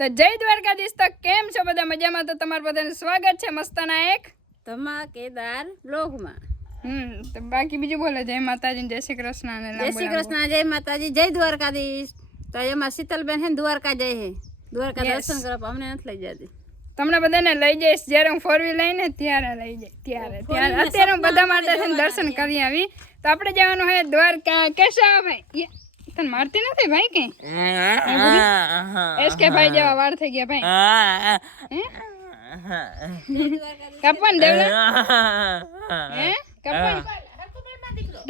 તો જય દ્વારકાધીશ તો કેમ છો બધા મજામાં? તો તમારું બધાનું સ્વાગત છે મસ્તાના એક ધમાકેદાર બ્લોગમાં હમ તો બાકી બીજું બોલે જય માતાજી જય શ્રી કૃષ્ણ જય શ્રી કૃષ્ણ જય માતાજી જય દ્વારકાધીશ. તો એમાં શીતલબેન હે દ્વારકા જય હે. દ્વારકા દર્શન કરવા અમને નથી લઈ જતી. તમને બધાને લઈ જઈશ જ્યારે હું ફોર વ્હીલ લઈને ત્યારે લઈ જાય ત્યારે ત્યારે. અત્યારે હું બધા માટે દર્શન કરી આવી. તો આપણે જવાનું હોય દ્વારકા કેશવ ભાઈ તને મારતી નથી ભાઈ કે એસકે ભાઈ જેવા વાર થઈ ગયા ભાઈ. કપન દેવલા? હે કપન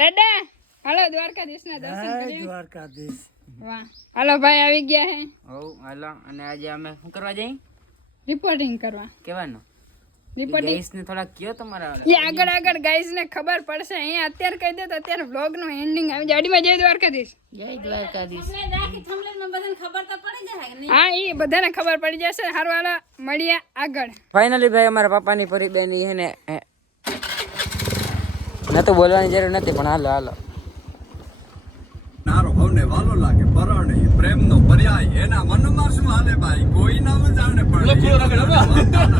દાદા હાલો દ્વારકાધીશ ના દર્શન કરીએ. દ્વારકાધીશ. વાહ. હાલો ભાઈ આવી ગયા હે. ઓ હાલો. અને આજે અમે શું કરવા જઈ? રિપોર્ટિંગ કરવા. કેવાનું ગેસ ને થોડા કયો તમારા એ આગળ આગળ ગાઈઝ ને ખબર પડશે. અહીંયા અત્યારે કહી દે તો અત્યારે વ્લોગનું એન્ડિંગ આવી જાય. અડીમાં જય દ્વારકાધીશ. જય દ્વારકાધીશ. બધાને ખબર તો પડી જાય કે નહીં? હા એ બધાને ખબર પડી જશે. હારું હાલો મળ્યા આગળ. ફાઇનલી ભાઈ અમારા પપ્પાની પરી બેન ઈ હે ને નતું બોલવાની જરૂર નથી પણ હાલો હાલો. હવને વાલો લાગે પરણ પ્રેમનો પર્યાય એના મનમાં શું હાલે ભાઈ? કોઈ ના જાણે પણ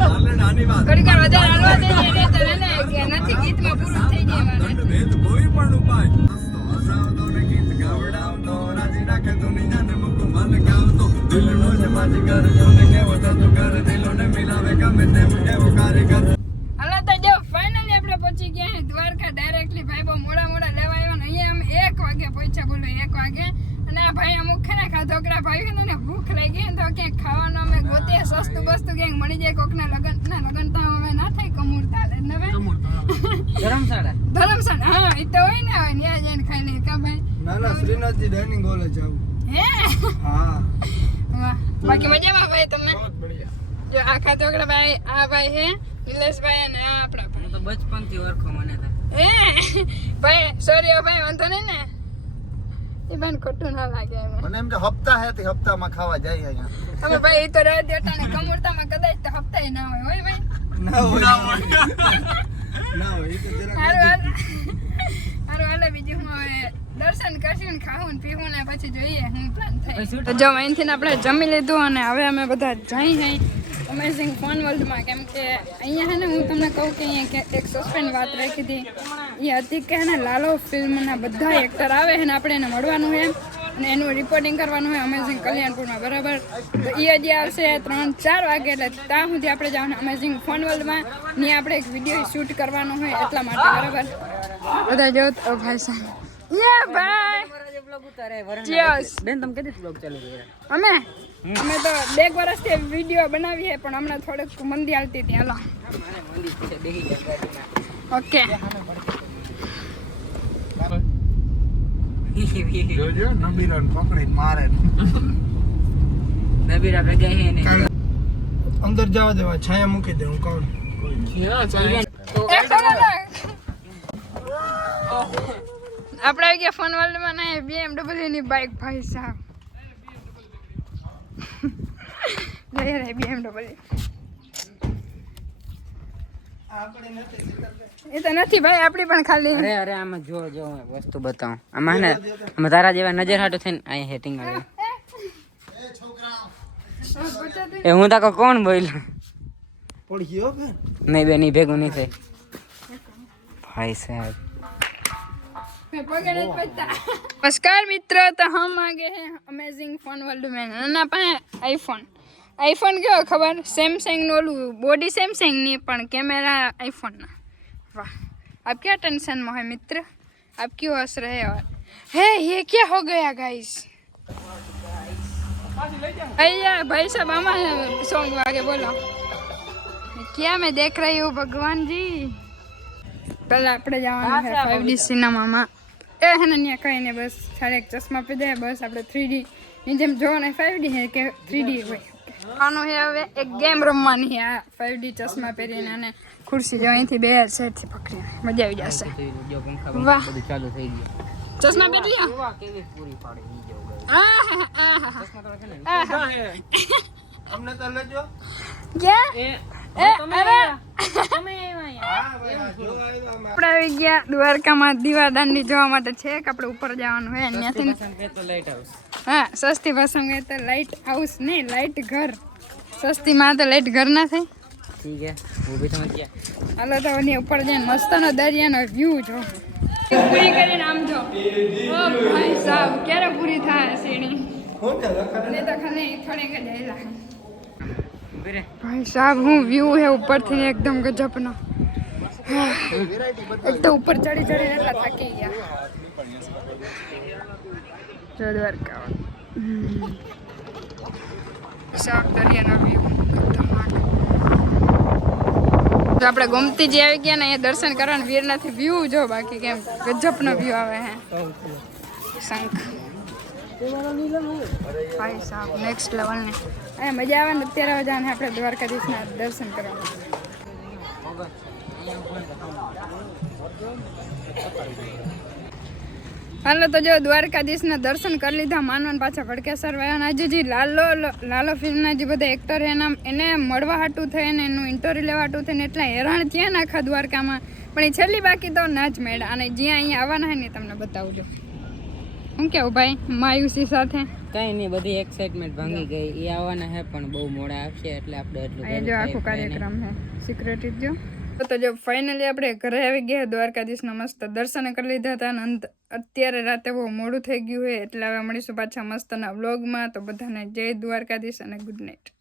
હાલે નાની વાત. ઘડીક વધારે હાલવા દેજે ને તો ને કે નથી ગીતમાં પૂરું થઈ જાય મારે. ભેદ કોઈ પણ ઉપાય. હસતો હસાવતો ને ગીત ગાવડાવતો રાજી રાખે દુનિયાને મુકુ મન ગાવતો. દિલનો જ બાજીગર જોને કેવો થતો કર દિલોને મિલાવે ગમે તેમ એવો કર હાલો તો જો ફાઇનલી આપણે પહોંચી ગયા દ્વારકા ડાયરેક્ટલી ભાઈ બહુ મોડા મોડા લેવા આવ્યા ને અહીંયા અમે એક બોલો એક વાગે. અને આ ભાઈ અમુક ખરા ખાધોકરા ભાઈ ને ભૂખ લાગી ને તો ક્યાંક ખાવાનું અમે ગોતે સસ્તું બસ્તું ક્યાંક મળી જાય કોકના લગન ના લગન તો અમે ના થાય કમૂર તાલે નવે ધરમશાળા? ધરમશાળા હા એ તો હોય ને હોય ત્યાં જઈને ખાઈ લે કા ભાઈ. ના ના શ્રીનાથજી ડાઇનિંગ હોલે જાવું હે? હા. બાકી મજામાં ભાઈ તમે? જો આ ખાધોકરા ભાઈ આ ભાઈ હે નિલેશભાઈ અને આ આપણા ભાઈ તો બચપનથી ઓળખો મને હે? એ ભાઈ સોરી ભાઈ વાંધો નહીં ને? એ ભાઈ ખોટું ના લાગે એમ. મને એમ કે હપ્તા હે તે હપ્તામાં ખાવા જાય અહીંયા. હવે ભાઈ એ તો રહે દેતા ને કમુરતામાં કદાચ તો હપ્તા ના હોય હોય ભાઈ. ના હોય. ના હોય. એ તો જરા હારું હાલ હાલે બીજું હું હવે દર્શન કરશું ને ખાવું ને પીવું ને પછી જોઈએ હું પ્લાન થાય. તો જો અહીંથી આપણે જમી લીધું અને હવે અમે બધા જઈ જઈ અમેઝિંગ ફોન વર્લ્ડમાં કેમ કે અહીંયા હે ને હું તમને કહું કે અહીંયા કે એક સસ્પેન્ડ વાત રાખી હતી. એ હતી કે ને લાલો ફિલ્મના બધા એક્ટર આવે છે ને આપણે એને મળવાનું છે અને એનું રિપોર્ટિંગ કરવાનું હોય અમેઝિંગ કલ્યાણપુરમાં બરાબર? તો એ હજી આવશે ત્રણ ચાર વાગે એટલે ત્યાં સુધી આપણે જવાનું અમેઝિંગ ફન વર્લ્ડમાં ને આપણે એક વીડિયો શૂટ કરવાનો હોય એટલા માટે બરાબર? બધા જો તો ભાઈ સાહેબ. યે ભાઈ! બેન તમે કદી બ્લોગ ચાલુ કર્યા? અમે? અમે તો બે વર્ષથી વીડિયો બનાવીએ પણ હમણાં થોડુંક મંદી હાલતી હતી હાલો. ઓકે જોજો નબીરાને પકડી મારે. નબીરા ભેગા હે ને. અંદર જવા દેવા છાયા મૂકી દે હું કહું? આપણે આવી ગયા ફોન વર્લ્ડમાં ના બીએમડબલ્યુ ની બાઇક ભાઈ સાહેબ. લઈ રહી બીએમડબલ્યુ એ તો નથી ભાઈ આપણી પણ ખાલી અરે અરે આમાં જો જો વસ્તુ બતાવું આમાં ને આમાં તારા જેવા નજર હાટો થઈને અહીં હેટિંગ આવે એ હું તાકો કોણ બોલ્યો પડી ગયો કે નહીં બેન ભેગું નહીં થાય ભાઈ સાહેબ નમસ્કાર મિત્રો તો હમ આગે હે અમેઝિંગ ફોન વર્લ્ડ મેં ના પાસે આઈફોન આઈફોન કેવો ખબર સેમસંગ નું ઓલું બોડી સેમસંગ ની પણ કેમેરા आईफोन ના वाह आप क्या टेंशन में है मित्र आप क्यों हंस रहे हो है ये क्या हो गया गाइस भैया भाई साहब हमारे सॉन्ग आगे बोलो क्या मैं देख रही हूँ भगवान जी પહેલા આપણે જવાનું છે ફાઈવ ડી સિનેમામાં એ હે ને ત્યાં કહીને બસ સાડા એક ચશ્મા પી બસ આપણે થ્રી ડી ની જેમ જોવાનું ફાઈવ ડી છે કે થ્રી ડી હોય આનું છે હવે. એક ગેમ રમવાની આ ફાઈવ ડી ચશ્મા પહેરીને અને ખુરશી જો અહીંથી બે સાઈડથી પકડીને. મજા આવી જશે. વાહ. ચાલુ થઈ ગયું. ચશ્મા પહેરી લ્યો. કેવી પૂરી પાડે ઈ જો આહા, આહા, ચશ્મા તો છે ને. અમને તો લેજો. કે? એ હા હા, અમે. આપણે આવી ગયા દ્વારકામાં. દીવા દાંડી જોવા માટે છે કે આપણે ઉપર જવાનું હોય. ત્યાંથી હા સસ્તી ભાષામાં તો લાઇટ હાઉસ નહીં લાઇટ ઘર. સસ્તીમાં તો લાઇટ ઘર ના થાય ઠીક હે હું ભી સમજ ગયા હાલો તો ઓની ઉપર જઈને મસ્તનો દરિયાનો વ્યૂ જો. પૂરી કરીને આમ જો. ઓ ભાઈ સાહેબ ક્યારે પૂરી થાય સીણી? ખોટે તો ખાલી ભાઈ સાહેબ હું વ્યૂ હે ઉપરથી એકદમ ગજબનો. એક તો ઉપર ચડી ચડી એટલા થાકી ગયા. જો દ્વારકા. સાફ દરિયાનો આપણે ગોમતીજી આવી ગયા ને અહીંયા દર્શન કરવાનું વીરનાથી વ્યૂ જો બાકી કેમ ગજબનો વ્યૂ આવે હે શંખ ભાઈ સાહેબ નેક્સ્ટ લેવલ ને અહીંયા મજા આવે ને અત્યારે જવાને આપણે દ્વારકાધીશના દર્શન કરવા હાલો તો જો દ્વારકાધીશના દર્શન કરી લીધા માનવાન પાછા ભડકેશ્વર વયા આજે જે લાલો લાલો ફિલ્મના જે બધા એક્ટર એના એને મળવા હાટું થઈને એનું ઇન્ટરવ્યુ લેવા હાટું થઈને એટલા હેરાન થયા ને આખા દ્વારકામાં. પણ એ છેલ્લી બાકી તો ના જ મેળા અને જ્યાં અહીંયા આવવાના હોય ને તમને બતાવજો. હું કેવું ભાઈ? માયુસી સાથે? કઈ નહીં બધી એક્સાઇટમેન્ટ ભાંગી ગઈ. એ આવવાના હે પણ બહુ મોડા આવશે એટલે આપણે એટલું જો આખો કાર્યક્રમ હે. સિક્રેટ જો. તો જો ફાઇનલી આપણે ઘરે આવી ગયા, દ્વારકાધીશના મસ્ત દર્શન કરી લીધા હતા અને અંત- અત્યારે રાતે બહુ મોડું થઈ ગયું હોય એટલે હવે મળીશું પાછા મસ્તના વ્લોગમાં તો બધાને જય દ્વારકાધીશ અને ગુડ નાઇટ